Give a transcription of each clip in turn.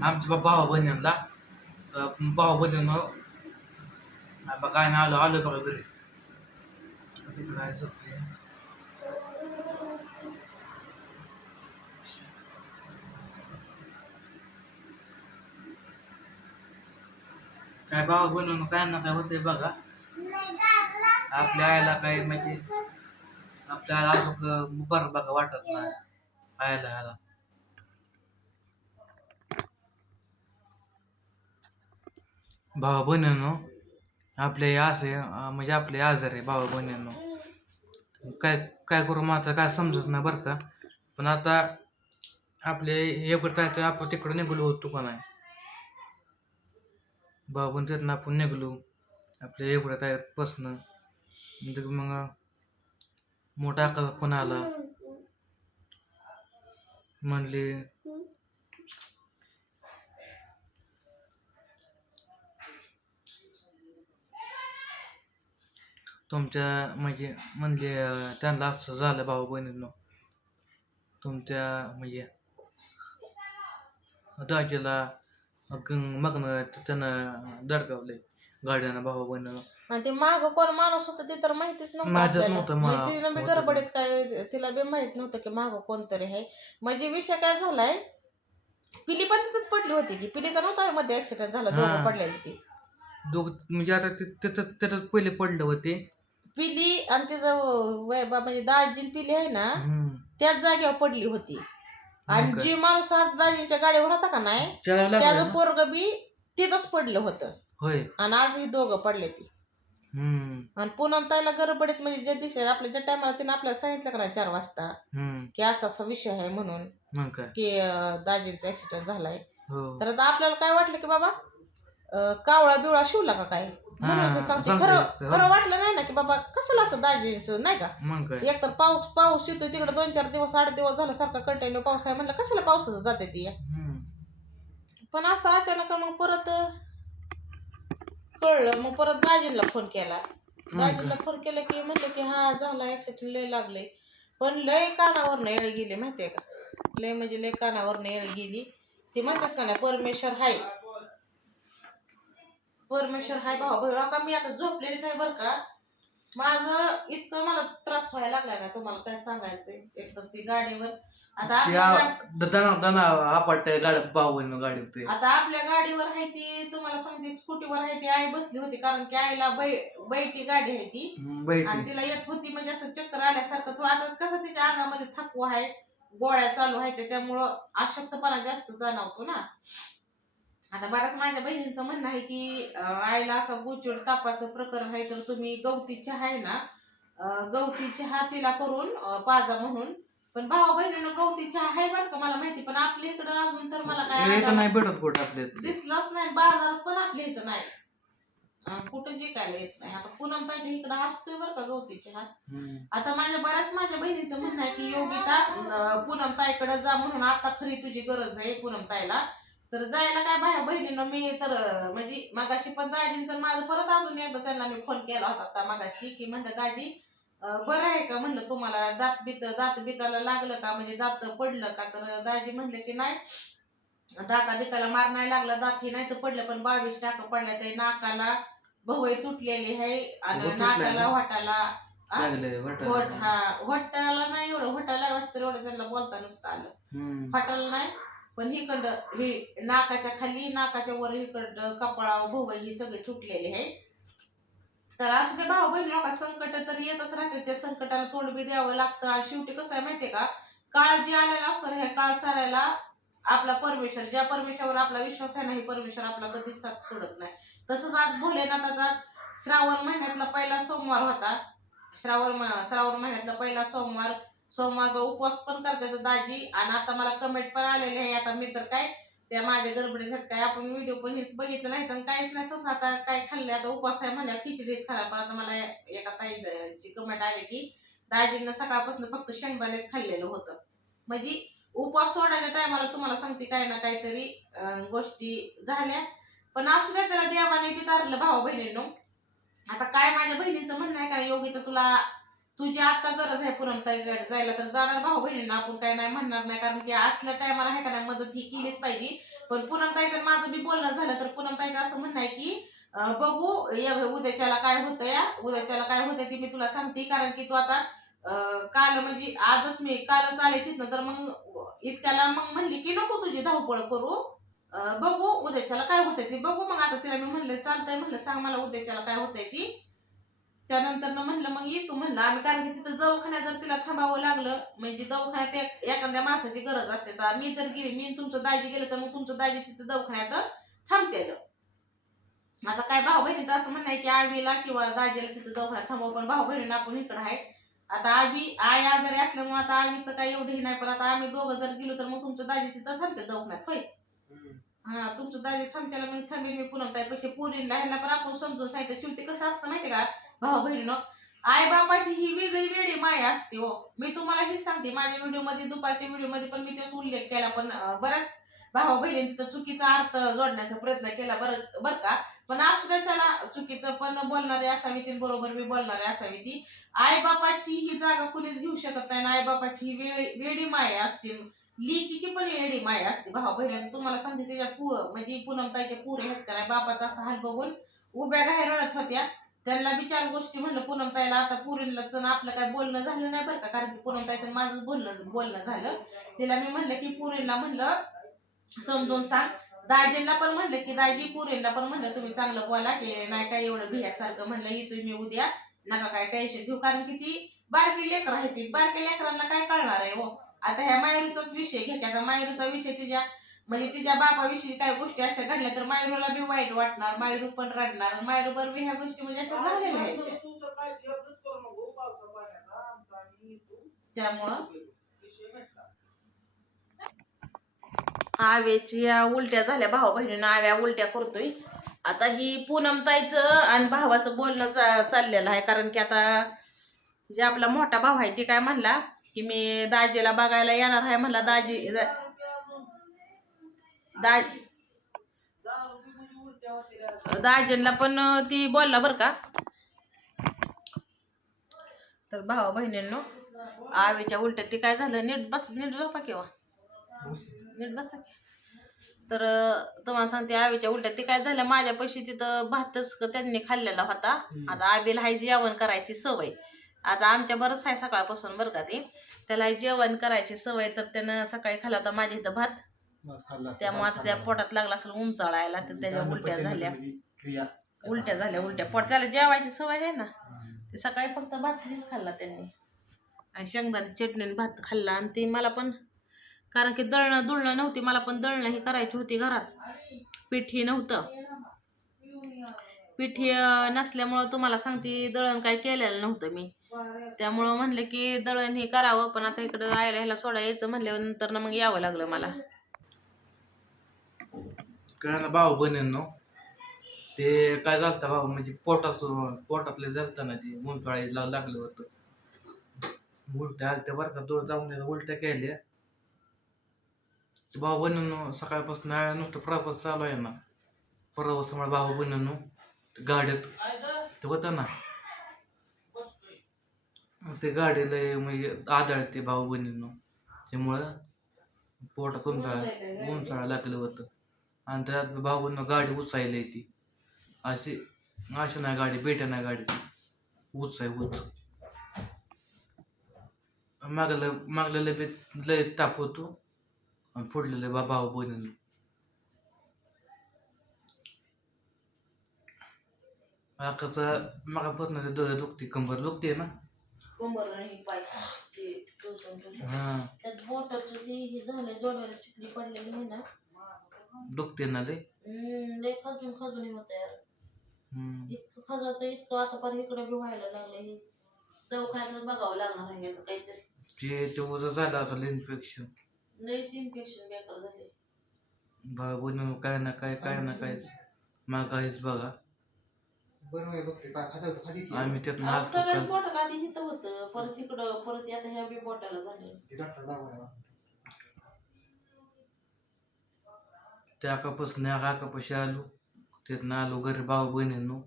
आमच्या भावा बहिणीला तर भावा बहिणीनं काय ना आलो आलो बघा घरी. काय भावा बनवून काय ना काय होते बघा. आपल्या आईला काय म्हणजे आपल्या आईला बरं बघा वाटत नाही. आयला आला भावा बहिणींनो आपले असे म्हणजे आपले आजार आहे भावा बहिणींनो. काय काय करू मात्र काय समजत नाही बरं का. पण आता आपले एकडे जायचं आपण तिकडं निघलो होतो का नाही? भाऊ पण तिथनं आपण निघलो. आपल्या एवढ्या तयार म्हणजे मग मोठा आका फोन आला. म्हणले तुमच्या म्हणजे म्हणजे त्यांना असं झालं भाऊ बहिणींनो तुमच्या म्हणजे दाजीला मग मग त्यानं दडकावले गाड्यानं भाऊ बहिणीनं आणि ते माग कोण माणूस होतं ते तर माहितीच नव्हतं माहीतच आपल्याला. नव्हतं मग मा- तिनं बी होतं. गडबडीत काय तिला बी माहीत नव्हतं की माग कोणतरी आहे म्हणजे विषय काय झालाय पिली पण तिथंच पडली होती की पिलीचा नव्हता मध्ये ऍक्सिडेंट झाला दोघं हा. पडलेली ती दोघ म्हणजे आता ते त्याच्यात त्याच्यात पहिले पडलं होते पिली आणि तिचं वय बा- म्हणजे दाजी पिली आहे ना हम्म. त्याच जागेवर पडली होती. आणि? जी माणूस आज दाजींच्या गाडीवर होता का नाही लागलं त्याचं ना? पोरग बी तिथंच पडलं होतं. होय. आणि आज ही दोघं पडले ती. हम्म. आणि पुन्हा ताईला गडबडीत म्हणजे ज्या दिवशी आपल्या ज्या टायमाला तिने आपल्याला सांगितलं का नाही चार वाजता हम्म. की असा असा विषय आहे म्हणून मग काय? की अं, दाजींचा ऍक्सिडेंट झालाय. हो. तर आता आपल्याला काय वाटलं की बाबा अं, कावळा बिवळा शिवला का काय? म्हणून ते सांगते सांगते. खरं. खरं वाटलं नाही ना की बाबा कशाला असं दाजींचं नाही का? मग काय? एक तर पाऊस पाऊस येतो तिकडे दोन चार दिवस आठ दिवस झाला सारखा कंटिन्यू पाऊस आहे म्हणलं कशाला पावसाचं जाते ती? हम्म. पण असं अचानक मग परत कळलं मग परत दाजींना फोन केला. दाजींना फोन केला की म्हणलं की हा झाला ऍक्सिडेंट लय लागले पण लय कानावर येळ गेली माहितीये का? लय म्हणजे लय कानावर येळ गेली. ती म्हणतात का नाही परमेश्वर हाय. परमेश्वर हाय भाऊ बहिण का मी आता झोपलेलीच आहे बरं का. माझं इतकं मला त्रास व्हायला लागला ना तुम्हाला काय सांगायचंय? एकदम ती गाडीवर. आता आपल्या गा- दना आपट गाडी भाऊ गाडी होते. आता आपल्या गाडीवर आहे ती तुम्हाला सांगते स्कूटीवर आहे ती आई बसली होती कारण की आईला बै बैठी गाडी आहे ती. आणि बैठी. तिला येत होती म्हणजे असं चक्कर आल्यासारखं. थोडं आता कसं तिच्या अंगामध्ये थकवा आहे गोळ्या चालू आहेत ते त्यामुळं अशक्तपणा जास्त जाणवतो ना. आता बऱ्याच माझ्या बहिणींचं म्हणणं आहे की आईला असं गुचिड तापाचं प्रकरण आहे तर तुम्ही गवती चहा आहे ना गवती चहा तिला करून पाजा म्हणून. पण भावा बहिणीनं गवती चहा आहे बरं का मला माहिती पण आपल्या इकडं अजून तर मला काय इथं नाही भेटत कुठं आपल्या इथं. दिसलंच नाही बाजारात पण आपल्या इथं नाही. अं, कुठं जिकायला येत नाही. आता पूनम ताच्या इकडं असतोय बरं का गवती चहा. हम्म. आता माझ्या बऱ्याच माझ्या बहिणीचं म्हणणं आहे की योगिता पूनम ताईकडे जा म्हणून आता खरी तुझी गरज आहे पूनम ताईला तर जायला काय बाया बहिणीनं मी तर म्हणजे मगाशी पण दाजींचं माझं परत अजून एकदा त्यांना मी फोन केला होता आता मगाशी की म्हणलं दाजी बरं आहे का म्हणलं तुम्हाला दात बीत दात बिताला लागलं का म्हणजे दात पडलं का तर दाजी म्हणले की नाही दाता बिताला मार नाही लागला दात ही नाही तर पडलं पण बावीस टाका पडल्या ते नाकाला भवय तुटलेली आहे आणि भुवई नाकाला? वाटाला आ? लागलंय वट वाटायला. हा वट्टाला नाही एवढं वट्टाला लागलं तर एवढं त्यांना बोलता नसतं आलं. फाटल नाही पण हिकडं ही नाकाच्या खाली नाकाच्या वर हिकडं कपाळा भोवई ही सगळी सुटलेले आहे. तर असं ते भाऊ बहीण लोक संकट तर येतच राहते त्या संकटाला तोंड बी द्यावं लागतं. आणि शेवटी कसं आहे माहितीये का? काळ जे आलेला असतो ना काळ सारायला आपला परमेश्वर ज्या परमेश्वरावर आपला विश्वास आहे ना हे परमेश्वर आपला कधीच साथ सोडत नाही. तसंच आज भोलेनाथाचा श्रावण महिन्यातला पहिला सोमवार होता. श्रावण श्रावण महिन्यातला पहिला सोमवार सोमवारचा उपवास पण करतात दाजी. आणि आता मला कमेंट पण आलेले आहे. आता मी तर काय त्या माझ्या गडबडीसाठी काय आपण व्हिडिओ पण बघितलं नाही. तर काहीच नाही. सस आता काय खाल्ले आता उपवास आहे म्हणल्या खिचडीच खायला पण आता मला एका ताईची कमेंट आली की दाजींना सकाळपासून फक्त शेंगदाणेच खाल्लेलं होतं. म्हणजे उपवास सोडायच्या टायमाला तुम्हाला सांगते काय ना काहीतरी गोष्टी झाल्या. पण असू द्या त्याला देवाने पितारलं भाऊ बहिणींनो आता काय माझ्या बहिणीचं म्हणणं आहे का? योगी तर तुला तुझी आता गरज आहे पुरणताईकडे जायला तर जाणार भाऊ बहिणींना आपण काय नाही म्हणणार नाही कारण की असल्या टायमाला आहे का नाही मदत ही केलीच पाहिजे. पण पूनमताईचं माझं बी बोलणं झालं तर पूनमताईचं असं म्हणणं आहे की बघू उद्याच्याला काय होतं या उद्याच्याला काय होतं ते मी तुला सांगते कारण की तू आता काल म्हणजे आजच मी कालच आले तिथनं तर मग इतक्याला मग म्हणली की नको तुझी धावपळ करू. बघू उद्याच्याला काय होतंय ते बघू मग आता तिला मी म्हणलं चालतंय म्हणलं सांग मला उद्याच्याला काय होतंय ती. त्यानंतर ना म्हणलं मग ये तू म्हणलं आम्ही कारण की तिथं दवाखान्यात जर तिला थांबावं लागलं म्हणजे दवाखान्यात एखाद्या माणसाची गरज असते तर मी जर गेली मी तुमचं दाजी गेलं तर मग तुमचं दाजी तिथं दवाखान्यात थांबतेल आता काय भाऊ बहिणीचं असं म्हणणं आहे की आवीला किंवा दाजीला तिथं दवाखान्यात थांबव पण भाऊ बहिणीला आपण इकडं आहे. आता आवी आई आजारी असल्यामुळे आता आवीचं काही एवढं हे नाही पण आता आम्ही दोघं जर गेलो तर मग तुमचं दाजी तिथं थांबते दवाखान्यात होय? हा तुमचं दाजी थांबच्याला मग थांबेल मी पुन्हा पैसे पुरीला ह्यांना पण आपण समजून सांगितलं शेवटी कसं असतं माहिती का? हो, भाऊ बहिणीनं. आई बापाची ही वेगळी वेळी माया असते हो. मी तुम्हाला हेच सांगते माझ्या व्हिडिओमध्ये दुपारच्या व्हिडिओमध्ये पण मी तेच उल्लेख केला पण बऱ्याच भावा बहिणींनी तिथं चुकीचा अर्थ जोडण्याचा प्रयत्न केला बरं बरं का? पण असू द्या चला चुकीचं पण बोलणारे असावी ती बरोबर मी बोलणारे असावी ती. आई बापाची ही जागा कुणीच घेऊ शकत नाही आई बापाची ही वेळी वेडी माया असते. लेकीची पण वेडी माया असते भावा बहिणी. तुम्हाला सांगते त्याच्या पू म्हणजे पूनमताईच्या पूर आहेत का नाही बापाचा असा हाल बघून उभ्या गाय रडत होत्या. त्यांना विचार गोष्टी म्हणलं पूनमताईला आता पुरीलाच आपलं काय बोलणं झालं नाही बरं का? कारण की पूनमताईचं माझं बोलणं बोलणं झालं. तिला मी म्हणलं की पुरीला म्हणलं समजून सांग. दाजींना पण म्हणलं की दाजी पुरीला पण म्हणलं तुम्ही चांगलं बोला की नाही काय एवढं भियासारखं म्हणलं येतोय मी उद्या नका काय टेन्शन घेऊ. कारण की ती बारकी लेकर आहे ती बारक्या लेकरांना काय कळणार आहे हो? आता ह्या मायरूचाच विषय घ्या मायरूचा विषय तिच्या म्हणजे तिच्या बापाविषयी काय गोष्टी अशा घडल्या तर मायरूला बी वाईट वाटणार मायरू पण रडणार मायरू बरोबर ह्या गोष्टी म्हणजे अशा झालेल्या आहेत. त्या. त्यामुळं? आव्याची या उलट्या झाल्या भाऊ बहिणीनं आव्या उलट्या करतोय. आता ही पूनमताईचं आणि भावाचं बोलणं चा चाललेलं आहे कारण की आता जे आपला मोठा भाऊ आहे ते काय म्हणला की मी दाजीला बघायला येणार आहे म्हणला दाजी दा- दाज दाजींना पण ती बोलला बरं का. तर भावा बहिणींनो आवीच्या उलट्या ती काय झालं नीट बस नीट झोपा किंवा नीट बसा की. तर तुम्हाला सांगते आवीच्या उलट्या ते काय झालं माझ्या पैसे तिथं भातच त्यांनी खाल्लेला होता. आता आबीला हाय जेवण करायची सवय. आता आमच्या बरंच आहे सकाळपासून बरं का ते. त्याला हाय जेवण करायची सवय तर त्यानं सकाळी खाल्ला होता माझ्या इथं भात. त्यामुळे आता त्या पोटात लागला असेल उमचाळायला तर त्याच्या उलट्या झाल्या. क्रिया उलट्या झाल्या उलट्या. पोट त्याला जेवायची सवय आहे ना. ते सकाळी फक्त भाकरीच खाल्ला त्यांनी. आणि शेंगदाणे चटणी आणि भात खाल्ला. आणि ते मला पण कारण की दळणं दुळणं नव्हती. मला पण दळणं ही करायची होती घरात. पीठ नव्हतं. पीठ नसल्यामुळं तुम्हाला सांगते दळण काय केलेलं नव्हतं मी. त्यामुळं म्हणलं की दळण हे करावं. पण आता इकडं आयला ह्याला सोडा यायचं म्हणल्यावर नंतर ना मग यावं लागलं मला. कळलं भाऊ बहिणींनो ते काय झालं भाऊ म्हणजे पोटात पोटातले झालं ना ते मुंगफळायला लागलं होतं. उलट्या आलत्या बरं का दोन जाऊन उलट्या केल्या. ते भाऊ बहिणींनो सकाळपासून नुसतं प्रवास चालू आहे ना. प्रवासामुळे भाऊ ते गाड्यात ते होतं ना. ते गाडीला म्हणजे आदळते भाऊ बहिणींनो. त्यामुळं पोटातून उंचाळा लागलं होतं. आणि त्यात भाऊनं गाडी उचायला ती अशी अशी नाही गाडी बेट्या नाही गाडी. उच आहे उच मागलं मागलं लय बी- लय ताप होतो. आणि फोडलेलं बा भाऊ बहिणीनं. आकाचा मागापासून डोळे दुखते कंबर दुखते ना. कंबर आणि पाय ते टोचून टोचून. हा. त्यात बोटाचं ते हे झालं जोडवायला चिकली पडलेली आहे ना दुखते ना लय? हम्म, लय खजून खजून होत यार हम्म. इतकं खजाचं इतकं आता पण इकडे बी व्हायला लागलं हे दवाखान्यात बघावं लागणार आहे याचं काहीतरी. ते झालं असेल इन्फेक्शन लईच इन्फेक्शन बेकार झाले काय ना काय काय ना कायच मागायच बघा. बरं काय होतं आम्ही त्यात सगळ्याच बोटाला आधी इथं होतं. परत इकडं परत आता ह्या बी बोटाला झाले ते डॉक्टर दाखवा त्या आकापासून या काकापाशी आलो. तिथनं आलो घरी भाऊ बहिणींनो.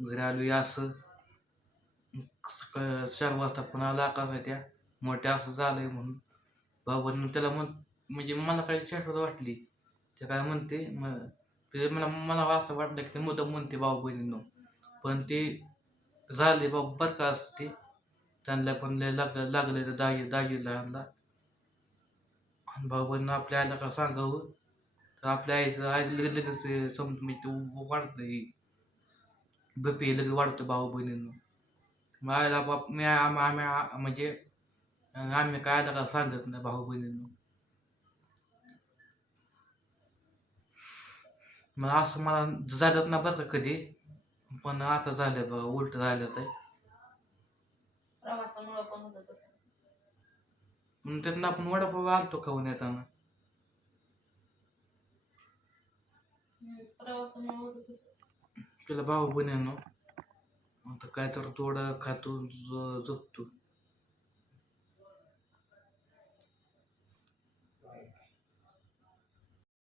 घरी आलो यास असं. सकाळ चार वाजता पुन्हा आला आहे त्या. मोठ्या असं झालंय म्हणून. भाऊ त्याला म्हण म्हणजे मला काही चेटवत वाटली. ते काय म्हणते मग ते मला मला असं वाटलं की ते मुद्दा म्हणते भाऊ बहिणींनो. पण ते झाले बाबा बरं का असते त्यांना पण लय लागलं लागले तर दागी दाजीला आणला आणि भाऊ बहिणीनं आपल्या आईला का सांगावं? तर आपल्या आईचं आई लगेच लगेच समज म्हणजे ते वाढतं बीपी लगेच वाढतं भाऊ बहिणीनं. मग आईला बाप मी आम्ही म्हणजे आम्ही काय आला का सांगत नाही भाऊ बहिणींना. मग असं मला झालं ना बरं का कधी पण आता झालं बघा उलट झालं तर प्रवासामुळं पण होतं तसं. मग त्यातनं आपण वडापाव आलतो खाऊन येताना हम्म, प्रवासामुळं होतं तसं तुला भाऊ बहिणींनो आता काय तर थोडं खातो ज- जगतो.